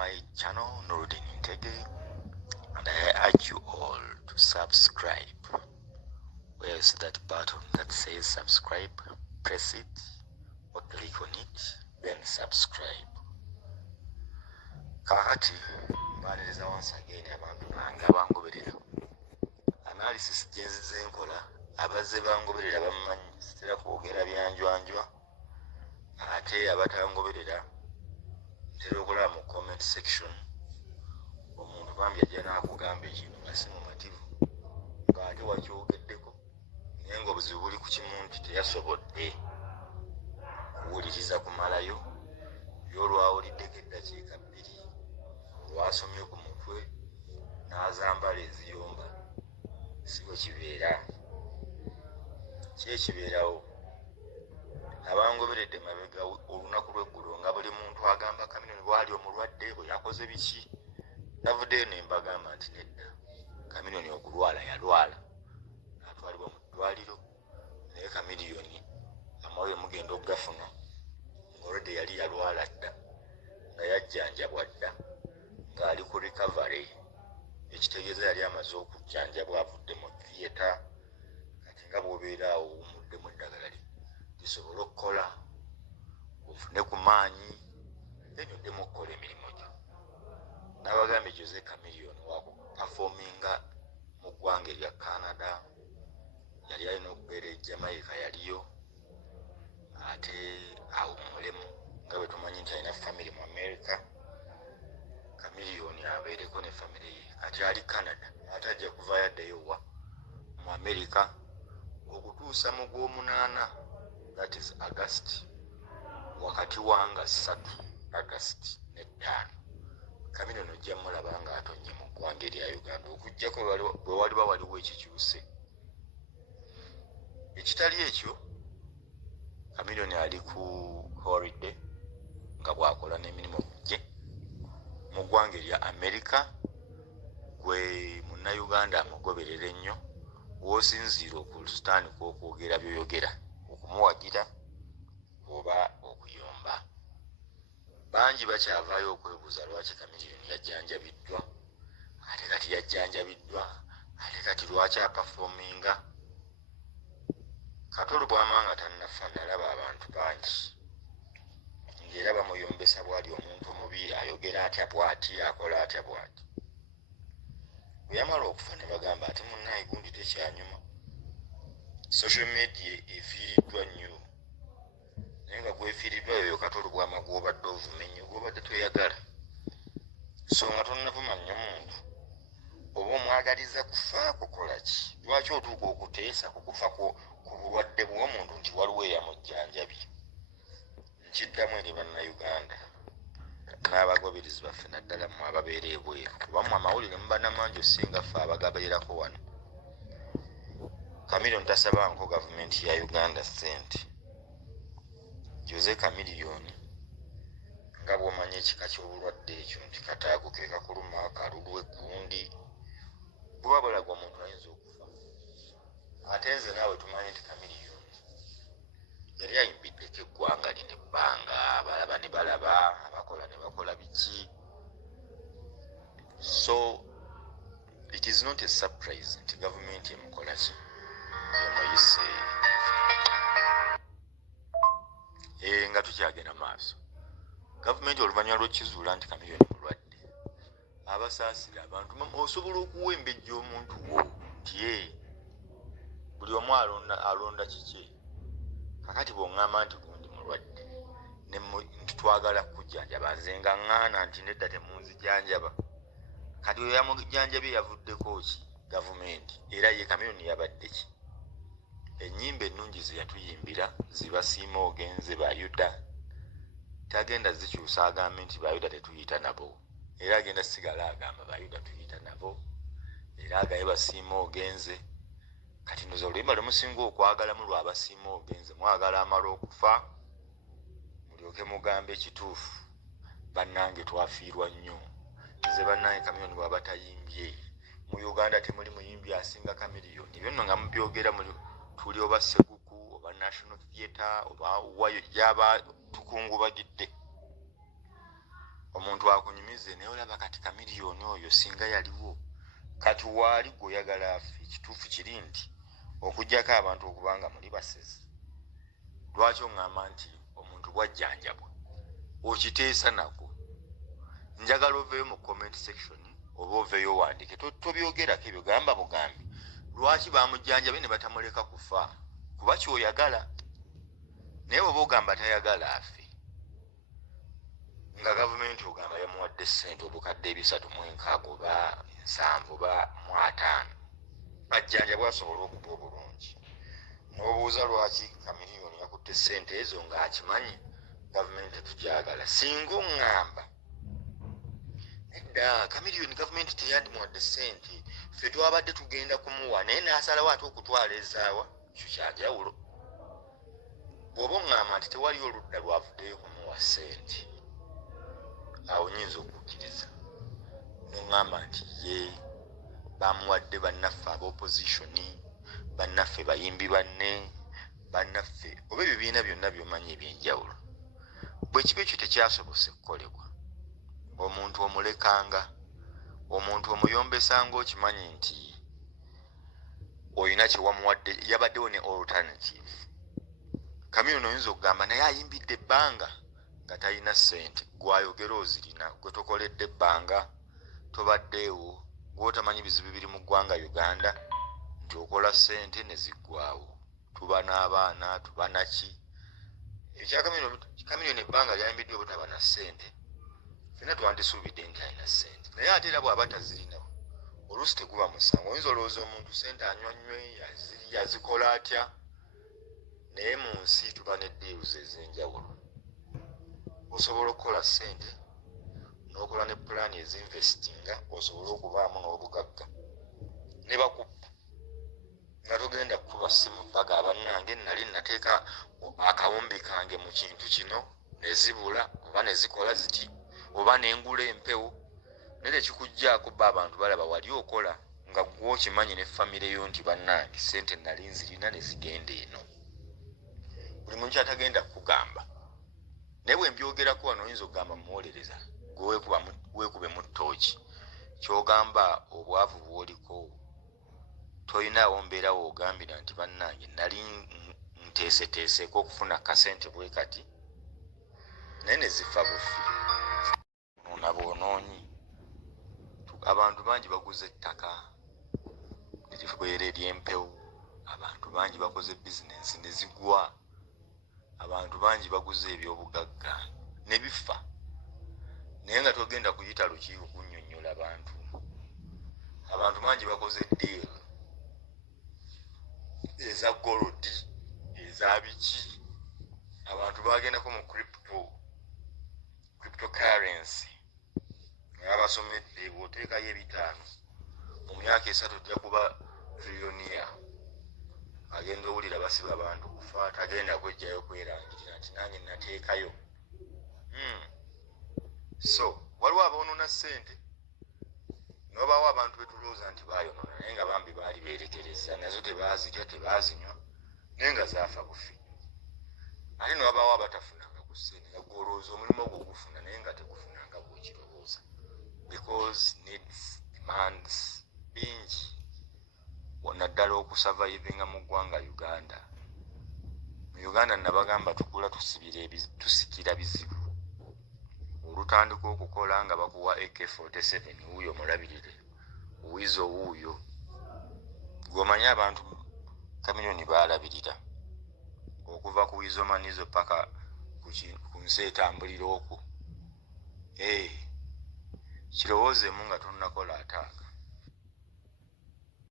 my channel, Nuruddin Intege, and I urge you all to subscribe. Where is that button that says subscribe? Press it or click on it, then subscribe. Kakati, mbaliriza once again abantu bange abangoberera. Analysis jenzize nkola, abazze bangoberera bamanyi sitera kwogera byanjwanjwa. Ate abatangoberera ntera okulaba mu comment section omuntu bambi ajja n'akugamba ekintu nga si mumativu ng'ate wakyogeddeko naye ng'obuzibu buli ku kimu nti teyasobodde kuwuliriza kumalayo y'olwawuliddeko eddakiika 2 lwasomye ku mutwe n'azambala eziyomba. Si bwe kibeera. Kyekibeerawo abangoberedde mabega olunaku lw'eggulo nga buli muntu agamba Chameleon bwali omulwadde bwe yakoze biki. Navuddeyo ne mbagamba nti nedda, Chameleon okulwala yalwala n'atwalibwa mu ddwaliro, naye Chameleon amawulire mugenda okugafuna ng'olwedde yali yalwala dda nga yajjanjabwa dda ng'ali ku recovery. Ekitegeeza yali amaze okujjanjabwa avudde mu theatre. Kati nga bw'obeera awo owummuddemu eddagala lisobola okukola ofune ku maanyi then oddemu okukola emirimu gyo. N'abagambye Jose Chameleon wakupafominga mu ggwanga erya Canada, yali alina okubeera e Jamaica yaliyo, ate awummulemu nga bwe tumanyi nti alina family mu America. Chameleon abeereko ne family ye, kati ali Canada ate ajja kuvaayo addeyo wa mu America okutuusa mu Gw'omunaana, that is August, wakati wanga 3 August ne 5 Chameleon ojja mulaba nga atonye mu ggwanga erya Uganda okuggyako bwe waliba waliwo ekikyuse. Ekitali ekyo, Chameleon ali ku holiday nga bw'akola n'emirimu gye mu ggwanga erya America. Gwe munnayuganda amugoberera ennyo w'osinziira okusitandika okwogera by'oyogera, okumuwagira oba okuyomba. Bangi bakyavaayo okwebuuza lwaki Chameleon yajjanjabiddwa, ate kati yajjanjabiddwa, ate kati lwaki apafominga. Katolo bw'amanga tannafa nalaba abantu bangi ng'era bamuyombesa bwali omuntu mubi, ayogera atya bw'ati, akola atya bw'ati. Bwe yamala okufa ne bagamba ati munnaye gundi tekyanyuma. Social media efiiriddwa nnyo, naye nga gwefiiriddwa yoyo Katolo bw'ama gw'obadde ovumenye, gw'obadde toyagala. So nga tonnavuma nnyo muntu oba omwagaliza kufa kukola ki? Lwaki otuuka okuteesa ku kufa ku bulwadde bw'omuntu nti waliwo eyamujjanjabye? Nkiddamu eri bannayuganda n'abagoberezi baffe naddala mmwe ababeera ebweru, kubammwe amawulire mubanamangi osinga ffe abagabeerako wano. Chameleon tasabanko gavumenti ya Uganda sente. Jose Chameleon nga bw'omanya ekika ky'obulwadde ekyo nti kataago ke kakuluma, kalulu eggundi, bwe balagwa omuntu ayinza okufa. Ate nze naawe tumanyi nti Chameleon yali ayimbiddeko eggwanga lino ebbanga, abalaba ne balaba, abakola ne bakola biki. So it is not a surprise nti gavumenti emukola ki, emuyise. Nga tukyagenda maaso, gavumenti oluvannyuma lw'okizuula nti Chameleon mulwadde, abasaasira abantu osobola okuwembejja omuntu wo nti buli omu alonda kiki. Kakati bw'oŋŋamba nti gundi mulwadde nti twagala kujjanjaba, nze nga ŋŋaana nti nedda temunzijanjaba. Kati oyo yamujjanjabye yavuddeko ki? Gavumenti. Era ye Chameleon yabadde ki? Ennyimba ennungi ze yatuyimbira zibasiima ogenze Bayuda, tagenda zikyusa agambe nti Bayuda tetuyita nabo, era agenda sigala agamba Bayuda tuyita nabo, era agaye basiima ogenze. Kati ndoza oluyimba lwemusinga okwagalamu lwabasiima ogenze, mwagala amala okufa mulyoke mugambe ekituufu. Bannange twafiirwa nnyo. Nze bannange Chameleon bw'aba tayimbye mu Uganda temuli muyimbi asinga Chameleon. Byonna nga mubyogera tuli oba Seguku oba National Theatre oba wayo gyaba tukungubagidde. Omuntu akunyumya wenyumize naye olaba kati chameleon oyo singa yaliwo kati waali gweoyagala afe. Ekituufu kiri nti okuggyako abantu okubanga muli basezi, lwaki oŋŋamba nti omuntu bwajjanjabwa okiteesa nako? Njagala oveeyo mu comment section oba oveeyo wandike, tobyogerako ebyo, gamba bugambi lwaki bamujjanjabe ne batamuleka kufa kuba kyoyagala. Naye bw'oba ogamba tayagala afe, nga gavumenti ogamba yamuwadde ssente obukadde 360 oba 7 oba 50 bajjanjabwe asobole okuba obulungi, n'obuuza lwaki chameleon yakutte ssente ezo ng'akimanyi gavumenti tetugyagala. Singa oŋŋamba nedda chameleon gavumenti teyandimuwadde ssente, ffe twabadde tugenda kumuwa naye n'asalawo ate okutwala ezaawa, ekyo kyanjawulo. Bw'oba oŋŋamba nti tewali oludda lwavuddeyo kumuwa ssente, awo nyinza okukkiriza. Noŋŋamba nti ye bamuwadde bannaffe ab'oppositioni, bannaffe bayimbi banne, bannaffe oba ebibiina byonna by'omanyi ebyenjawulo. Bwe kiba ekyo tekyasobose kukolebwa, omuntu omulekanga, omuntu omuyombesanga okimanyi nti olina kyewamuwadde, yabaddewo ne alternative. Chameleon oyinza okugamba naye ayimbidde ebbanga nga talina ssente, gwayogera ozirina, gwe tokoledde ebbanga, tobaddeewo, gw'otamanyi bizibu biri mu ggwanga Uganda, nti okola ssente ne ziggwawo. Tuba n'abaana, tuba naki. Ekya Chameleon ebbanga lyayimbiddwe obutaba na ssente, ffenna twandisuubidde nti alina ssente. Naye ate era bw'aba tazirina, oluusi teguba musango. Oyinza olowooza omuntu ssente anywanywe yazikola atya, naye mu nsi tuba ne deals ez'enjawulo. Osobola okukola ssente n'okola ne pulaani ezinvestinga osobole okubaamu n'obugagga ne bakuppa nga togenda kukuba ssimu mpaka abannange nali nateeka akawumbi kange mu kintu kino ne zibula oba ne zikola ziti oba n'engula empewo. Naye tekikuggyako bba abantu balaba wali okola nga gwe okimanyi ne famire yo nti bannange ssente nali nzirina ne zigenda eno. Buli muntu kyatagenda kukugamba, naye bwe mbyogerako wano oyinza okugamba muwolereza gwe weekube mu ttooki. Kyogamba obwavu bw'oliko tolinaawo mbeerawo ogambira nti bannange nali nteeseteeseeko okufuna kasente bwe kati naye ne zifa bufi. Ona bwonoonyi, abantu bangi baguze ettaka ne libeera ery'empewo, abantu bangi bakoze bizinensi ne zigwa, abantu bangi baguze ebyobugagga ne bifa, naye nga togenda kuyita lukiiko kunnyonnyola abantu. Abantu bangi bakoze deal eza gold, eza biki, abantu bagendako mu cryptocurrency nga basomedde. Bw'oteekayo ebitaano mu myaka 3 ojja kuba trillionaire. Agenda owulira basiba abantu kufa, tagenda kwejjayo kwerangirira nti nange nateekayo. So waliwo aboonona ssente n'obaawo abantu betulowooza nti baayonona naye nga bambi baali beerekereza, nazo tebaazirya tebaazinywa naye nga zaafa bufi. Ate n'obaawo abatafunanga ku ssente nga gwolowooza omulimu ogwo gufuna naye nga tegufunanga bw'okirowooza, because needs demands bingi. Naddala okusurvivinga mu ggwanga Uganda. Mu Uganda nabagamba tukula tusikira bizibu. Olutandika okukola nga bakuwa AK-47 wuuyo mulabirire, wizo wuuyo. Gwomanyi abantu Chameleon baalabirira okuva ku wizo manizo paka ku nsi etambulira okwo. Kirowoozeemu nga tonnakola ataaka.